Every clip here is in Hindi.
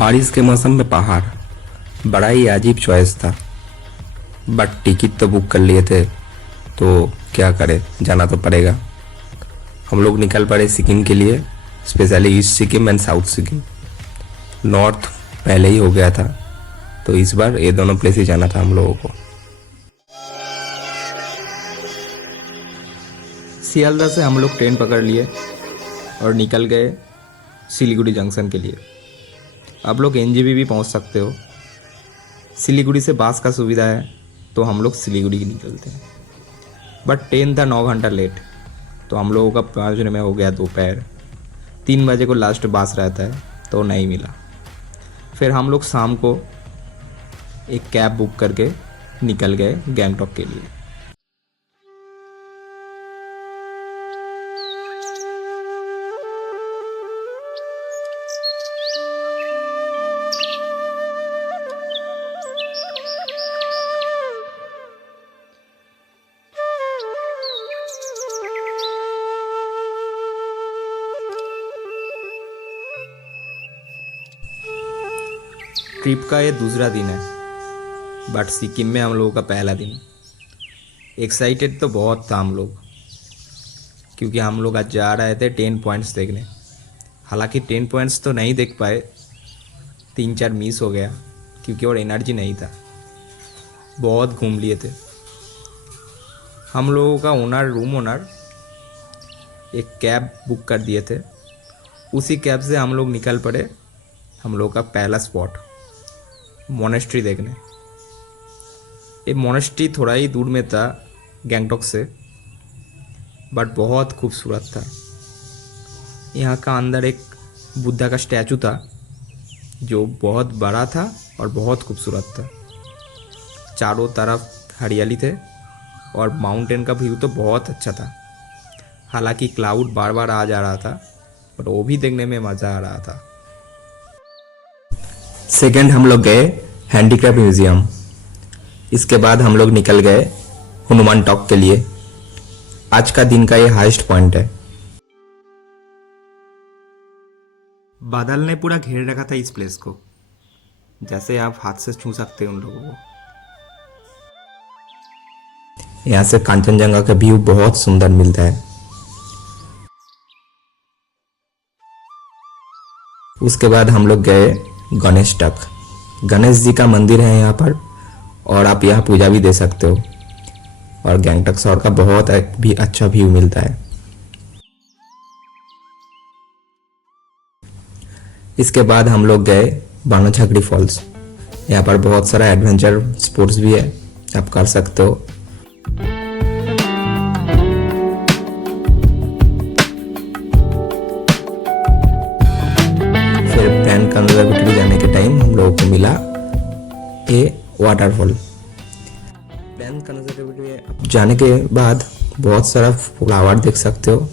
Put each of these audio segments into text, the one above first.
बारिश के मौसम में पहाड़, बड़ा ही अजीब चॉइस था। बट टिकट तो बुक कर लिए थे, तो क्या करें, जाना तो पड़ेगा। हम लोग निकल पड़े सिक्किम के लिए, specially east Sikkim and south Sikkim. North पहले ही हो गया था, तो इस बार ये दोनों प्लेस ही जाना था हम लोगों को। सियालदह से हम लोग ट्रेन पकड़ लिए और निकल गए सिलीगुड़ी जंक्शन के लिए। आप लोग एनजेपी भी पहुंच सकते हो। सिलीगुड़ी से बस का सुविधा है, तो हम लोग सिलीगुड़ी निकलते हैं। बट ट्रेन था 9 घंटा लेट, तो हम लोगों का पहुंचने में हो गया दोपहर। 3 बजे को लास्ट बस रहता है, तो नहीं मिला। फिर हम लोग शाम को एक कैब बुक करके निकल गए गैंगटॉक के लिए। ट्रिप का ये दूसरा दिन है, बट सिक्किम में हम लोगों का पहला दिन। एक्साइटेड तो बहुत था हम लोग, क्योंकि हम लोग आज जा रहे थे 10 पॉइंट्स देखने। हालांकि 10 पॉइंट्स तो नहीं देख पाए, 3-4 मिस हो गया क्योंकि और एनर्जी नहीं था। बहुत घूम लिए थे। हम लोगों का रूम ओनर एक कैब बुक कर दिए थे। उसी कैब से हम लोग निकल पड़े हम लोग का पहला स्पॉट, मोनेस्ट्री देखने। ये मोनेस्ट्री थोड़ा ही दूर में था गैंगटॉक से, बट बहुत खूबसूरत था। यहाँ का अंदर एक बुद्धा का स्टैचू था, जो बहुत बड़ा था और बहुत खूबसूरत था। चारों तरफ हरियाली थे और माउंटेन का व्यू तो बहुत अच्छा था। हालांकि क्लाउड बार बार आ जा रहा था, पर वो भी देखने में मज़ा आ रहा था। सेकेंड हम लोग गए हैंडीक्राफ्ट म्यूजियम। इसके बाद हम लोग निकल गए हनुमान टॉक के लिए। आज का दिन का ये हाईएस्ट पॉइंट है। बादल ने पूरा घेर रखा था इस प्लेस को, जैसे आप हाथ से छू सकते हैं उन लोगों को। यहाँ से कांचनजंगा का व्यू बहुत सुंदर मिलता है। उसके बाद हम लोग गए गणेश टक। गणेश जी का मंदिर है यहाँ पर, और आप यहाँ पूजा भी दे सकते हो। और गैंगटॉक शहर का बहुत भी अच्छा व्यू मिलता है। इसके बाद हम लोग गए बाणोझगड़ी फॉल्स। यहाँ पर बहुत सारा एडवेंचर स्पोर्ट्स भी है, आप कर सकते हो। फिर प्लान कंजर्वेटरी जाने के टाइम हम लोगों को मिला ए वाटरफॉल। प्लान कंजर्वेटरी जाने के बाद बहुत सारा फ्लावर देख सकते हो,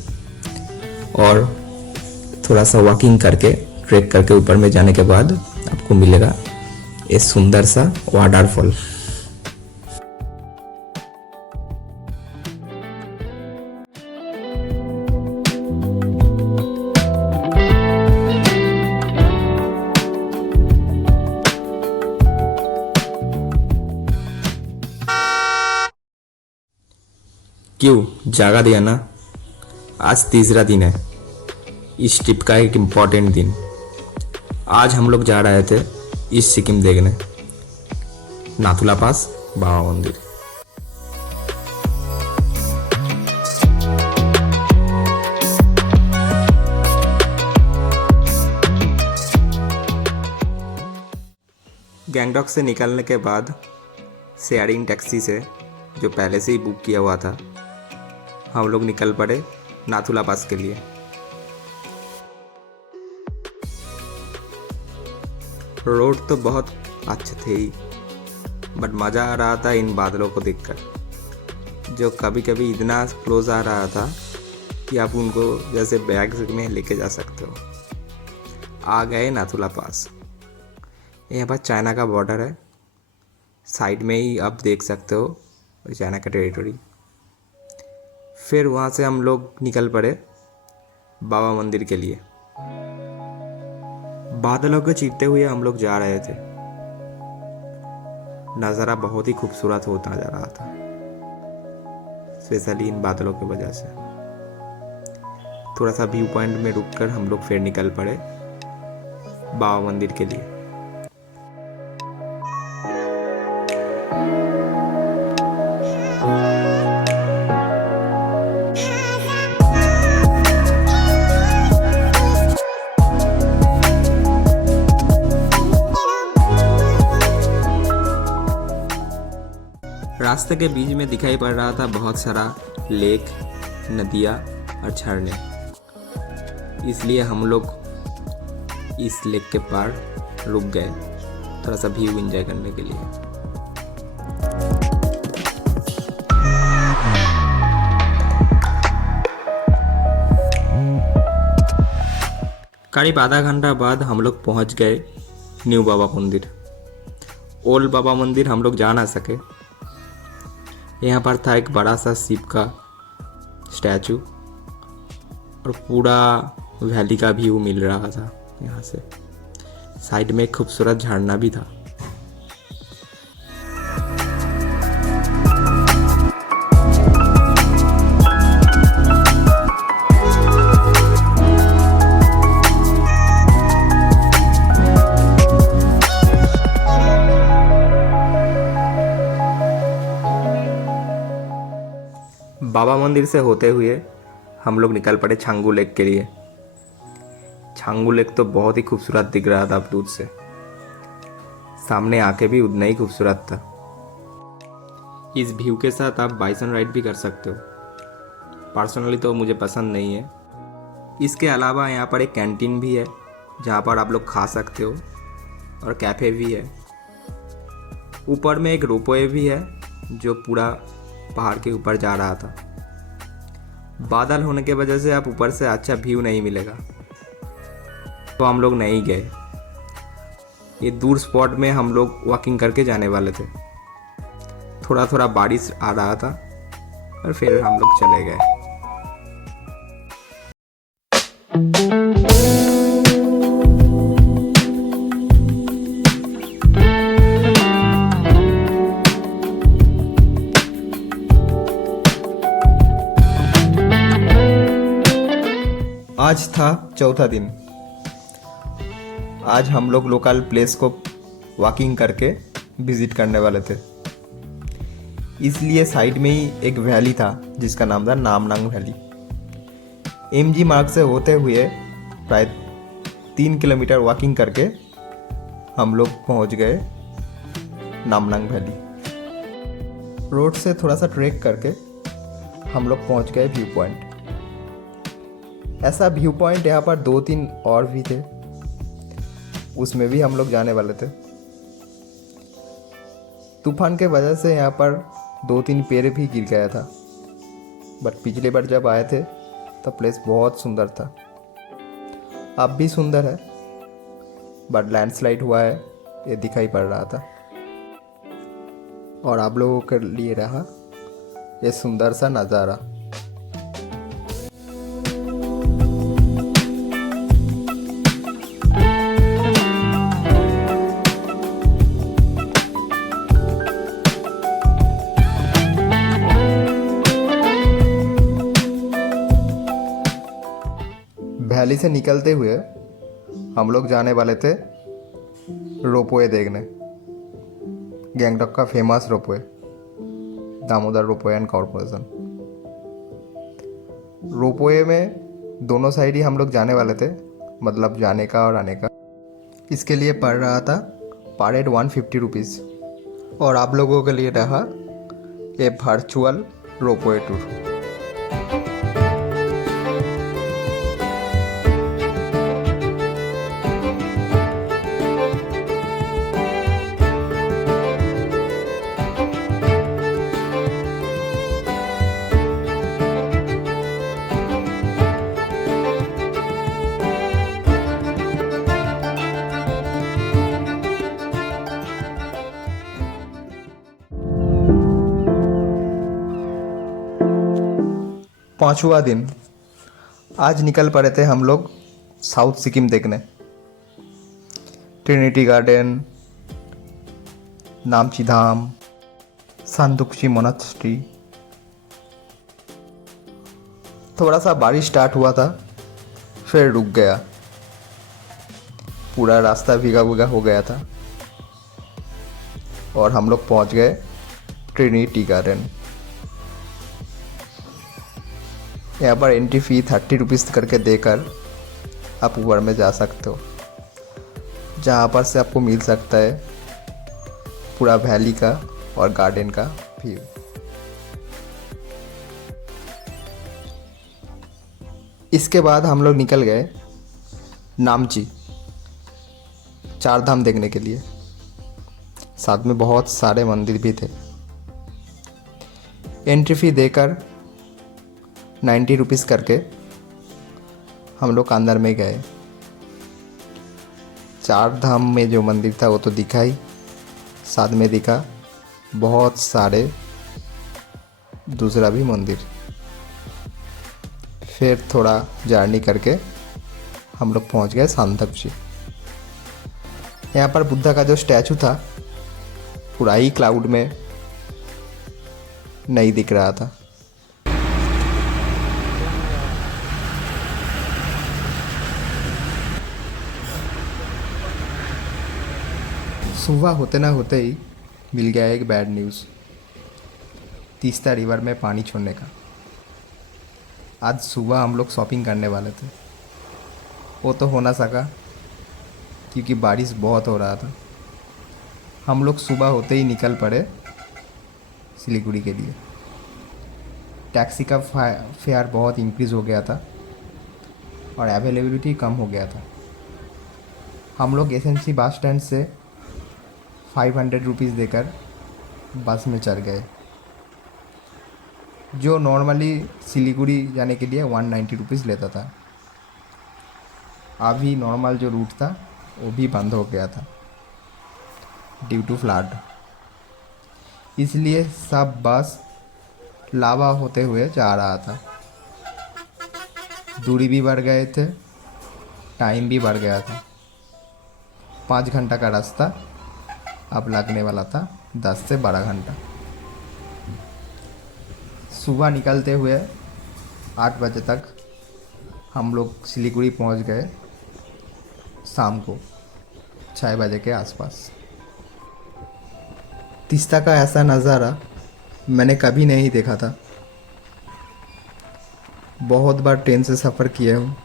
और थोड़ा सा वॉकिंग करके ट्रेक करके ऊपर में जाने के बाद आपको मिलेगा एक सुंदर सा वाटरफॉल। क्यों जागा दिया ना। आज तीसरा दिन है इस ट्रिप का, एक इम्पॉर्टेंट दिन। आज हम लोग जा रहे थे ईस्ट सिक्किम देखने, नाथुला पास, बाबा मंदिर। गैंगटॉक से निकलने के बाद शेयरिंग टैक्सी से, जो पहले से ही बुक किया हुआ था, हम लोग निकल पड़े नाथुला पास के लिए। रोड तो बहुत अच्छे थे ही, बट मज़ा आ रहा था इन बादलों को देखकर, जो कभी कभी इतना क्लोज आ रहा था कि आप उनको जैसे बैग में लेके जा सकते हो। आ गए नाथुला पास। यहाँ पर चाइना का बॉर्डर है, साइड में ही आप देख सकते हो चाइना का टेरिटरी। फिर वहाँ से हम लोग निकल पड़े बाबा मंदिर के लिए। बादलों को चीरते हुए हम लोग जा रहे थे। नज़ारा बहुत ही खूबसूरत होता जा रहा था, स्पेशली इन बादलों की वजह से। थोड़ा सा व्यू पॉइंट में रुककर हम लोग फिर निकल पड़े बाबा मंदिर के लिए। रास्ते के बीच में दिखाई पड़ रहा था बहुत सारा लेक, नदियाँ और झरने, इसलिए हम लोग इस लेक के पार रुक गए थोड़ा सा व्यू एंजॉय करने के लिए। करीब आधा घंटा बाद हम लोग पहुंच गए न्यू बाबा मंदिर। ओल्ड बाबा मंदिर हम लोग जा ना सके। यहाँ पर था एक बड़ा सा शिव का स्टैचू और पूरा वैली का व्यू मिल रहा था यहाँ से। साइड में एक खूबसूरत झरना भी था। बाबा मंदिर से होते हुए हम लोग निकल पड़े छांगू लेक के लिए। छांगू लेक तो बहुत ही खूबसूरत दिख रहा था दूर से, सामने आके भी उतना ही खूबसूरत था। इस व्यू के साथ आप बाइसन राइड भी कर सकते हो। पर्सनली तो मुझे पसंद नहीं है। इसके अलावा यहाँ पर एक कैंटीन भी है जहाँ पर आप लोग खा सकते हो और कैफ़े भी है। ऊपर में एक रोपवे भी है जो पूरा पहाड़ के ऊपर जा रहा था। बादल होने के वजह से आप ऊपर से अच्छा व्यू नहीं मिलेगा, तो हम लोग नहीं गए। ये दूर स्पॉट में हम लोग वॉकिंग करके जाने वाले थे। थोड़ा थोड़ा बारिश आ रहा था और फिर हम लोग चले गए। आज था चौथा दिन। आज हम लोग लोकल प्लेस को वॉकिंग करके विजिट करने वाले थे, इसलिए साइड में ही एक वैली था जिसका नाम था नामनांग वैली। एमजी मार्ग से होते हुए प्राय 3 किलोमीटर वॉकिंग करके हम लोग पहुंच गए नामनांग वैली। रोड से थोड़ा सा ट्रेक करके हम लोग पहुंच गए व्यू पॉइंट। ऐसा व्यू पॉइंट यहाँ पर 2-3 और भी थे, उसमें भी हम लोग जाने वाले थे। तूफान के वजह से यहाँ पर 2-3 पेड़ भी गिर गया था, बट पिछले बार जब आए थे तब प्लेस बहुत सुंदर था। अब भी सुंदर है, बट लैंडस्लाइड हुआ है ये दिखाई पड़ रहा था। और आप लोगों के लिए रहा ये सुंदर सा नज़ारा। वैली से निकलते हुए हम लोग जाने वाले थे रोपवे देखने। गैंगटॉक का famous ropeway, Damodar ropeway and corporation. Ropeway में दोनों साइड ही हम लोग जाने वाले थे, मतलब जाने का और आने का। इसके लिए पड़ रहा था पर हेड 150 रुपीज़। और आप लोगों के लिए रहा ये वर्चुअल रोपवे टूर। पांचवा दिन। आज निकल पड़े थे हम लोग साउथ सिक्किम देखने। ट्रिनिटी गार्डन, नामची धाम, सांदुकची मोनास्ट्री। थोड़ा सा बारिश स्टार्ट हुआ था, फिर रुक गया। पूरा रास्ता भीगा भीगा हो गया था और हम लोग पहुंच गए ट्रिनिटी गार्डन। यहाँ पर एंट्री फ़ी 30 रुपीज़ करके देकर आप ऊपर में जा सकते हो, जहाँ पर से आपको मिल सकता है पूरा वैली का और गार्डन का व्यू। इसके बाद हम लोग निकल गए नामची, 4 धाम देखने के लिए। साथ में बहुत सारे मंदिर भी थे। एंट्री फ़ी देकर 90 रुपीज़ करके हम लोग अंदर में गए। 4 धाम में जो मंदिर था वो तो दिखा ही, साथ में दिखा बहुत सारे दूसरा भी मंदिर। फिर थोड़ा जर्नी करके हम लोग पहुंच गए सांदकफी। यहाँ पर बुद्धा का जो स्टैचू था पूरा ही क्लाउड में नहीं दिख रहा था। सुबह होते ना होते ही मिल गया एक बैड न्यूज़, तीस्ता रिवर में पानी छोड़ने का। आज सुबह हम लोग शॉपिंग करने वाले थे, वो तो हो ना सका क्योंकि बारिश बहुत हो रहा था। हम लोग सुबह होते ही निकल पड़े सिलीगुड़ी के लिए। टैक्सी का फेयर बहुत इंक्रीज़ हो गया था और अवेलेबिलिटी कम हो गया था। हम लोग एसएमसी बस स्टैंड से 500 रुपीज़ देकर बस में चढ़ गए, जो नॉर्मली सिलीगुड़ी जाने के लिए 190 रुपीज़ लेता था। अभी नॉर्मल जो रूट था वो भी बंद हो गया था ड्यू टू फ्लड, इसलिए सब बस लावा होते हुए जा रहा था। दूरी भी बढ़ गए थे, टाइम भी बढ़ गया था। 5 घंटा का रास्ता अब लगने वाला था 10 से 12 घंटा। सुबह निकलते हुए 8 बजे तक हम लोग सिलीगुड़ी पहुंच गए, शाम को 6 बजे के आसपास। तीस्ता का ऐसा नज़ारा मैंने कभी नहीं देखा था। बहुत बार ट्रेन से सफ़र किया हूँ,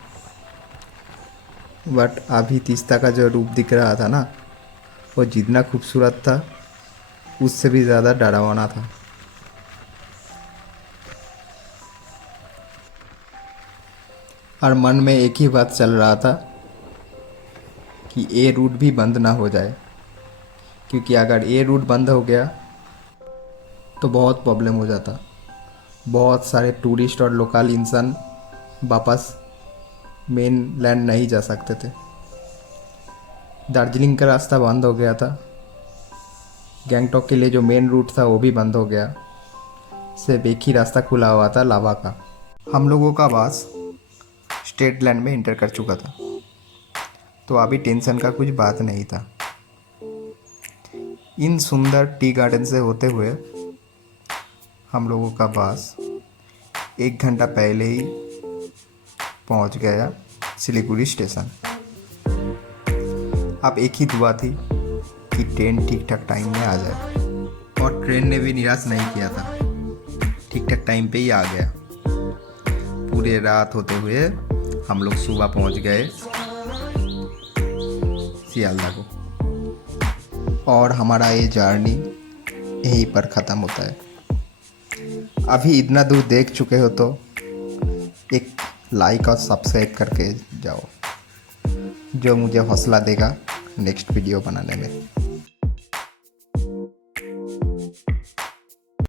बट अभी तीस्ता का जो रूप दिख रहा था ना, वो जितना खूबसूरत था उससे भी ज़्यादा डरावना था। और मन में एक ही बात चल रहा था कि ये रूट भी बंद ना हो जाए, क्योंकि अगर ये रूट बंद हो गया तो बहुत प्रॉब्लम हो जाता। बहुत सारे टूरिस्ट और लोकल इंसान वापस मेन लैंड नहीं जा सकते थे। दार्जिलिंग का रास्ता बंद हो गया था। गैंगटॉक के लिए जो मेन रूट था वो भी बंद हो गया। सिर्फ एक ही रास्ता खुला हुआ था लावा का। हम लोगों का बस स्टेट लैंड में इंटर कर चुका था, तो अभी टेंशन का कुछ बात नहीं था। इन सुंदर टी गार्डन से होते हुए हम लोगों का बस 1 घंटा पहले ही पहुंच गया सिलीगुड़ी स्टेशन। अब एक ही दुआ थी कि ट्रेन ठीक ठाक टाइम में आ जाए, और ट्रेन ने भी निराश नहीं किया था, ठीक ठाक टाइम पे ही आ गया। पूरे रात होते हुए हम लोग सुबह पहुंच गए सियालदा को, और हमारा ये जर्नी यहीं पर ख़त्म होता है। अभी इतना दूर देख चुके हो तो एक लाइक और सब्सक्राइब करके जाओ, जो मुझे हौसला देगा नेक्स्ट वीडियो बनाने में।